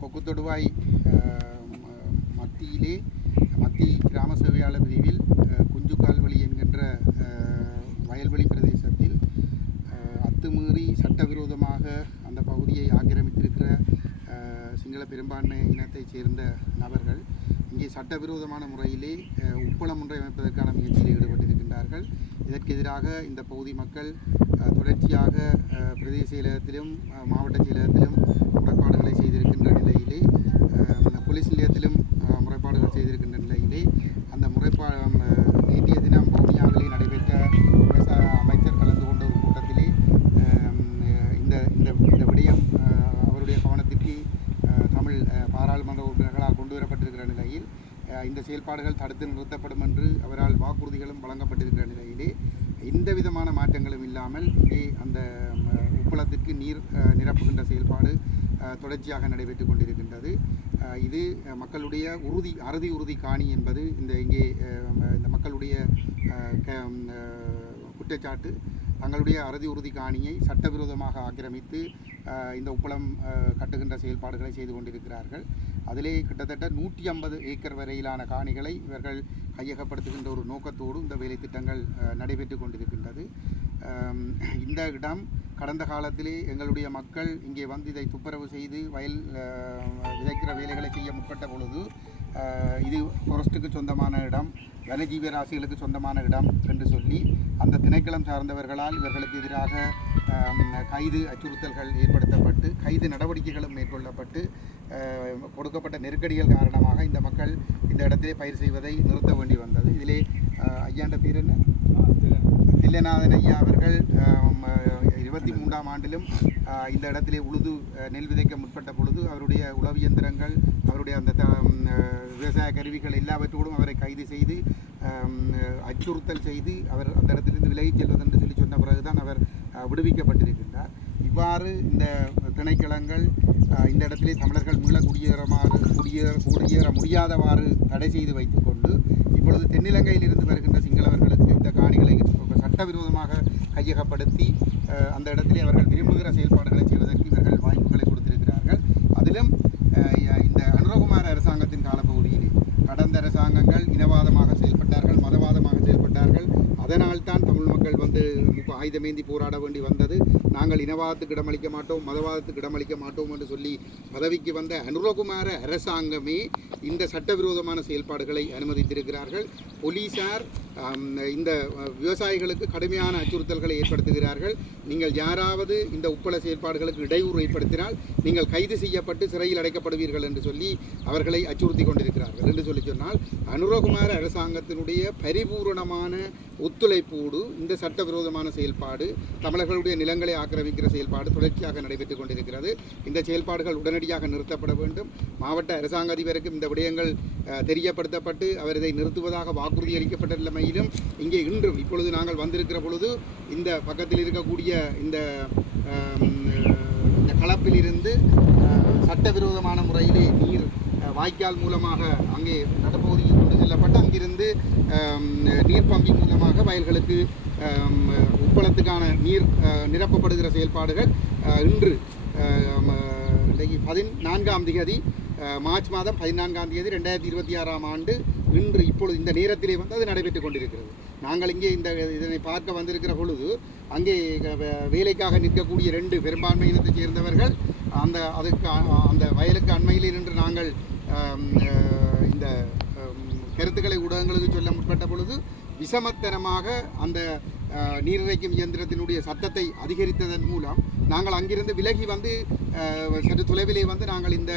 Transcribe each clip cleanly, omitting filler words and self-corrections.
கொக்கு தொடுவாய் மத்தியிலே மத்திய கிராம சேவையாளர் பிரிவில் குஞ்சுக்கால்வழி என்கின்ற வயல்வெளி பிரதேசத்தில் அத்துமீறி சட்டவிரோதமாக அந்த பகுதியை ஆக்கிரமித்திருக்கிற சிங்கள பெரும்பான்மை இனத்தைச் சேர்ந்த நபர்கள் இங்கே சட்டவிரோதமான முறையிலே உப்பளம் ஒன்றை அமைப்பதற்கான முயற்சியில் ஈடுபட்டிருக்கின்றார்கள். இதற்கு எதிராக இந்த பகுதி மக்கள் தொடர்ச்சியாக பிரதேச செயலகத்திலும் மாவட்ட செயலகத்திலும் முறைப்பாடுகளை செய்திருக்கின்ற நிலையிலே, போலீஸ் நிலையத்திலும் முறைப்பாடுகள் செய்திருக்கின்ற நிலையிலே, அந்த நேற்றைய தினம் வவுனியாவிலே நடைபெற்ற விவசாய அமைச்சர் கலந்து கொண்ட ஒரு கூட்டத்திலே இந்த விடயம் அவருடைய கவனத்திற்கு தமிழ் பாராளுமன்ற உறுப்பினர்களால் கொண்டு வரப்பட்டிருக்கிற நிலையில் இந்த செயல்பாடுகள் தடுத்து நிறுத்தப்படும் என்று அவரால் வாக்குறுதிகளும் வழங்கப்பட்டிருக்கிற நிலையிலே எந்த விதமான மாற்றங்களும் இல்லாமல் இங்கே அந்த உப்பளத்திற்கு நீர் நிரப்புகின்ற செயல்பாடு தொடர்ச்சியாக நடைபெற்று கொண்டிருக்கின்றது. இது மக்களுடைய அறுதி உறுதி காணி என்பது இந்த மக்களுடைய குற்றச்சாட்டு. தங்களுடைய அறுதி உறுதி காணியை சட்டவிரோதமாக ஆக்கிரமித்து இந்த உப்பளம் கட்டுகின்ற செயல்பாடுகளை செய்து கொண்டிருக்கிறார்கள். அதிலே கிட்டத்தட்ட 150 ஏக்கர் வரையிலான காணிகளை இவர்கள் கையகப்படுத்துகின்ற ஒரு நோக்கத்தோடு இந்த வேலை திட்டங்கள் நடைபெற்று கொண்டிருக்கின்றது. இந்த இடம் கடந்த காலத்திலே எங்களுடைய மக்கள் இங்கே வந்து இதை துப்புரவு செய்து வயல் விதைக்கிற வேலைகளை செய்ய முற்பட்ட பொழுது இது ஃபாரஸ்ட்டுக்கு சொந்தமான இடம், வனஜீவராசிகளுக்கு சொந்தமான இடம் என்று சொல்லி அந்த திணைக்களம் சார்ந்தவர்களால் இவர்களுக்கு எதிராக கைது அச்சுறுத்தல்கள் ஏற்படுத்தப்பட்டு கைது நடவடிக்கைகளும் மேற்கொள்ளப்பட்டு கொடுக்கப்பட்ட நெருக்கடிகள் காரணமாக இந்த மக்கள் இந்த இடத்திலே பயிர் செய்வதை நிறுத்த வேண்டி வந்தது. இதிலே ஐயாண்ட பேர் என்ன, தில்லைநாதன் ஐயா அவர்கள் 23ஆம் ஆண்டிலும் இந்த இடத்திலே உழுது நெல் விதைக்க முற்பட்ட பொழுது அவருடைய உழவு இயந்திரங்கள், அவருடைய அந்த விவசாய கருவிகள் எல்லாவற்றோடும் அவரை கைது செய்து அச்சுறுத்தல் செய்து அவர் அந்த இடத்திலிருந்து விலகிச் செல்வதென்று சொல்லி சொன்ன பிறகுதான் அவர் விடுவிக்கப்பட்டிருக்கின்றார். இவ்வாறு இந்த திணைக்களங்கள் இந்த இடத்திலே தமிழர்கள் மீள குடியேற முடியாதவாறு தடை செய்து வைத்துக்கொண்டு இப்பொழுது தென்னிலங்கையில் இருந்து வருகின்ற சிங்களவர்களுக்கு இந்த காணிகளை சட்டவிரோதமாக கையகப்படுத்தி அந்த இடத்திலே அவர்கள் விரும்புகிற செயல்பாடுகளை செய்வதற்கு இவர்கள் வாய்ப்புகளை கொடுத்திருக்கிறார்கள். அதிலும் இந்த அனுரகுமார அரசாங்கத்தின் காலப்பகுதியிலே கடந்த அரசாங்கங்கள் இனவாதமாக செயல்பட்டார்கள், மதவாதமாக செயல்பட்டார்கள். அதனால்தான் தமிழ் மக்கள் வந்து ஆயுதமேந்தி போராட வேண்டி வந்தது. நாங்கள் இனவாதத்துக்கு இடமளிக்க மாட்டோம், மதவாதத்துக்கு இடமளிக்க மாட்டோம் என்று சொல்லி பதவிக்கு வந்த அனுரகுமார அரசாங்கமே இந்த சட்டவிரோதமான செயல்பாடுகளை அனுமதித்திருக்கிறார்கள். போலீசார் இந்த விவசாயிகளுக்கு கடுமையான அச்சுறுத்தல்களை ஏற்படுத்துகிறார்கள். நீங்கள் யாராவது இந்த உப்பள செயல்பாடுகளுக்கு இடையூறு ஏற்படுத்தினால் நீங்கள் கைது செய்யப்பட்டு சிறையில் அடைக்கப்படுவீர்கள் என்று சொல்லி அவர்களை அச்சுறுத்தி கொண்டிருக்கிறார்கள். என்று சொல்லி சொன்னால் அனுரகுமார அரசாங்கத்தினுடைய பரிபூரணமான ஒத்துழைப்போடு இந்த சட்டவிரோதமான செயல்பாடு, தமிழர்களுடைய நிலங்களை ஆக்கிரமிக்கிற செயல்பாடு தொடர்ச்சியாக நடைபெற்றுக் கொண்டிருக்கிறது. இந்த செயல்பாடுகள் உடனடியாக நிறுத்தப்பட வேண்டும். மாவட்ட அரசாங்க அதிபருக்கும் இந்த விடயங்கள் தெரியப்படுத்தப்பட்டு அவர் இதை நிறுத்துவதாக வாக்குறுதி அளிக்கப்பட்ட நிலைமையிலும் இங்கே இன்றும் இப்பொழுது நாங்கள் வந்திருக்கிற பொழுது இந்த பக்கத்தில் இருக்கக்கூடிய இந்த களப்பிலிருந்து சட்டவிரோதமான முறையிலே நீர் வாய்க்கால் மூலமாக அங்கே நடுப்பகுதியில் கொண்டு செல்லப்பட்டு அங்கிருந்து நீர் பம்பிங் மூலமாக வயல்களுக்கு உப்பளத்துக்கான நீர் நிரப்பப்படுகிற செயல்பாடுகள் இன்று 14ஆம் தேதி மார்ச் மாதம் 14ஆம் தேதி 2026ஆம் ஆண்டு இன்று இப்பொழுது இந்த நேரத்திலே வந்து அது நடைபெற்றுக் கொண்டிருக்கிறது. நாங்கள் இங்கே இதனை பார்க்க வந்திருக்கிற பொழுது அங்கே வேலைக்காக நிற்கக்கூடிய 2 பெரும்பான்மை இனத்தைச் சேர்ந்தவர்கள் அந்த வயலுக்கு அண்மையில் நின்று நாங்கள் இந்த கருத்துக்களை ஊடகங்களுக்கு சொல்ல முற்பட்ட பொழுது விஷமத்தனமாக அந்த நீரிறைக்கும் இயந்திரத்தினுடைய சத்தத்தை அதிகரித்ததன் மூலம் நாங்கள் அங்கிருந்து விலகி வந்து சற்று தொலைவிலே வந்து நாங்கள் இந்த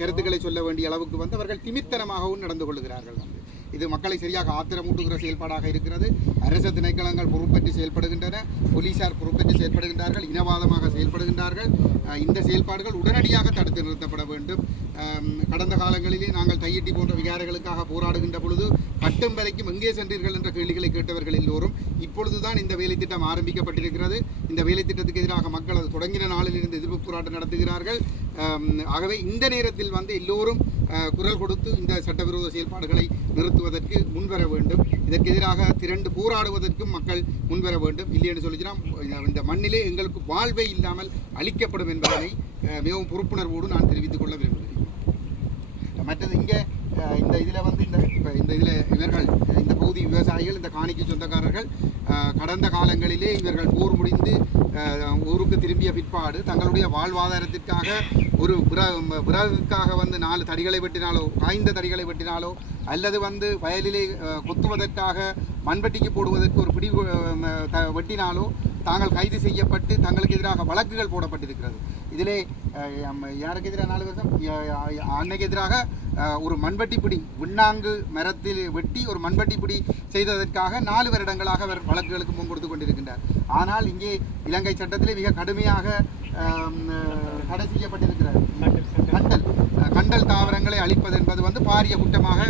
கருத்துக்களை சொல்ல வேண்டிய அளவுக்கு வந்து அவர்கள் திமிர்த்தனமாகவும் நடந்து கொள்கிறார்கள். இது மக்களை சரியாக ஆத்திரமூட்டுகிற செயல்பாடாக இருக்கிறது. அரசு திணைக்களங்கள் பொறுப்பேற்று செயல்படுகின்றன, போலீசார் பொறுப்பேற்று செயல்படுகின்றார்கள், இனவாதமாக செயல்படுகின்றார்கள். இந்த செயல்பாடுகள் உடனடியாக தடுத்து நிறுத்தப்பட வேண்டும். கடந்த காலங்களிலே நாங்கள் தையிட்டி போன்ற விகாரைகளுக்காக போராடுகின்ற பொழுது கட்டும் வரைக்கும் எங்கே சென்றீர்கள் என்ற கேள்விகளை கேட்டவர்கள் எல்லோரும் இப்பொழுதுதான் இந்த வேலை திட்டம் ஆரம்பிக்கப்பட்டிருக்கிறது. இந்த வேலை திட்டத்துக்கு எதிராக மக்கள் அது தொடங்கின நாளிலிருந்து எதிர்ப்பு போராட்டம் நடத்துகிறார்கள். ஆகவே இந்த நேரத்தில் வந்து எல்லோரும் குரல் கொடுத்து இந்த சட்டவிரோத செயல்பாடுகளை நிறுத்துவதற்கு முன்வர வேண்டும். இதற்கு எதிராக திரண்டு போராடுவதற்கும் மக்கள் முன்வர வேண்டும். இல்லை என்று சொல்லிச்சுன்னா இந்த மண்ணிலே எங்களுக்கு வாழ்வே இல்லாமல் அளிக்கப்படும் என்பதனை மிகவும் பொறுப்புணர்வோடு நான் தெரிவித்துக் கொள்ள விரும்புகிறேன். மற்றது இங்கே இந்த இதில் வந்து இந்த இதில் இவர்கள் இந்த பகுதி விவசாயிகள், இந்த காணிக்கு சொந்தக்காரர்கள் கடந்த காலங்களிலே இவர்கள் போர் முடிந்து ஊருக்கு திரும்பிய பிற்பாடு தங்களுடைய வாழ்வாதாரத்திற்காக ஒரு விறகுக்காக வந்து 4 தடிகளை வெட்டினாலோ, காய்ந்த தடிகளை வெட்டினாலோ, அல்லது வந்து வயலிலே கொத்துவதற்காக மண்வெட்டிக்கு போடுவதற்கு ஒரு பிடி வெட்டினாலோ தாங்கள் கைது செய்யப்பட்டு தங்களுக்கு எதிராக வழக்குகள் போடப்பட்டிருக்கிறது. இதிலே யாருக்கு எதிராக 4 வருஷம் அன்னைக்கு எதிராக ஒரு மண்வெட்டி பிடி விண்ணாங்கு மரத்தில் வெட்டி ஒரு மண்வெட்டி பிடி செய்ததற்காக 4 வருடங்களாக அவர் வழக்குகளுக்கு முன் கொடுத்து கொண்டிருக்கின்றார். ஆனால் இங்கே இலங்கை சட்டத்திலே மிக கடுமையாக தடை செய்யப்பட்டிருக்கிறார். கண்டல் தாவரங்களை அழிப்பது என்பது வந்து பாரிய குற்றமாக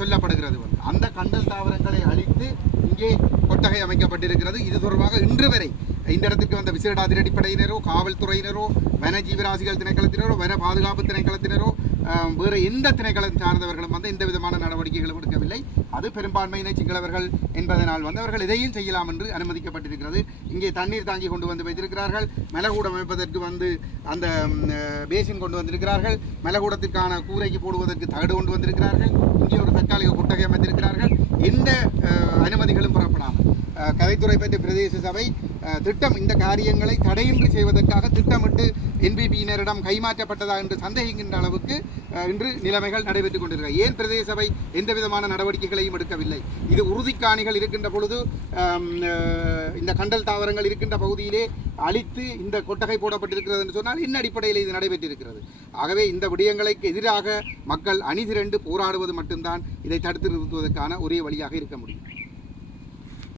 சொல்லப்படுகிறது. அந்த கண்டல் தாவரங்களை அழித்து இங்கே கொட்டகை அமைக்கப்பட்டிருக்கிறது. இது தொடர்பாக இன்று வரை இந்த இடத்துக்கு வந்த விசேட அதிரடிப்படையினரோ, காவல்துறையினரோ, வன ஜீவராசிகள் திணைக்களத்தினரோ, வன பாதுகாப்பு திணைக்களத்தினரோ, வேறு எந்த திணைக்களம் சார்ந்தவர்களும் வந்து எந்த விதமான நடவடிக்கைகளும் எடுக்கவில்லை. அது பெரும்பான்மையினை சிங்களவர்கள் என்பதனால் வந்து அவர்கள் இதையும் செய்யலாம் என்று அனுமதிக்கப்பட்டிருக்கிறது. இங்கே தண்ணீர் தாங்கி கொண்டு வந்து வைத்திருக்கிறார்கள். மலகூடம் அமைப்பதற்கு வந்து அந்த பேசின் கொண்டு வந்திருக்கிறார்கள். மலகூடத்திற்கான கூரைக்கு போடுவதற்கு தகடு கொண்டு வந்திருக்கிறார்கள். இங்கே ஒரு தற்காலிக கொட்டகை அமைத்திருக்கிறார்கள். எந்த அனுமதிகளும் பெறப்படாமல் கதைத்துறை பற்றி பிரதேச சபை திட்டம் இந்த காரியங்களை தடையின்றி செய்வதற்காக திட்டமிட்டு என்பிபியினரிடம் கைமாற்றப்பட்டதா என்று சந்தேகிக்கின்ற அளவுக்கு இன்று நிலைமைகள் நடைபெற்றுக் கொண்டிருக்கிறது. ஏன் பிரதேச சபை எந்த விதமான நடவடிக்கைகளையும் எடுக்கவில்லை? இது உறுதிக்காணிகள் இருக்கின்ற பொழுது இந்த கண்டல் தாவரங்கள் இருக்கின்ற பகுதியிலே அழித்து இந்த கொட்டகை போடப்பட்டிருக்கிறது என்று சொன்னால் என்ன அடிப்படையில் இது நடைபெற்றிருக்கிறது? ஆகவே இந்த விடயங்களுக்கு எதிராக மக்கள் அணிதிரண்டு போராடுவது மட்டும்தான் இதை தடுத்து நிறுத்துவதற்கான ஒரே வழியாக இருக்க முடியும்.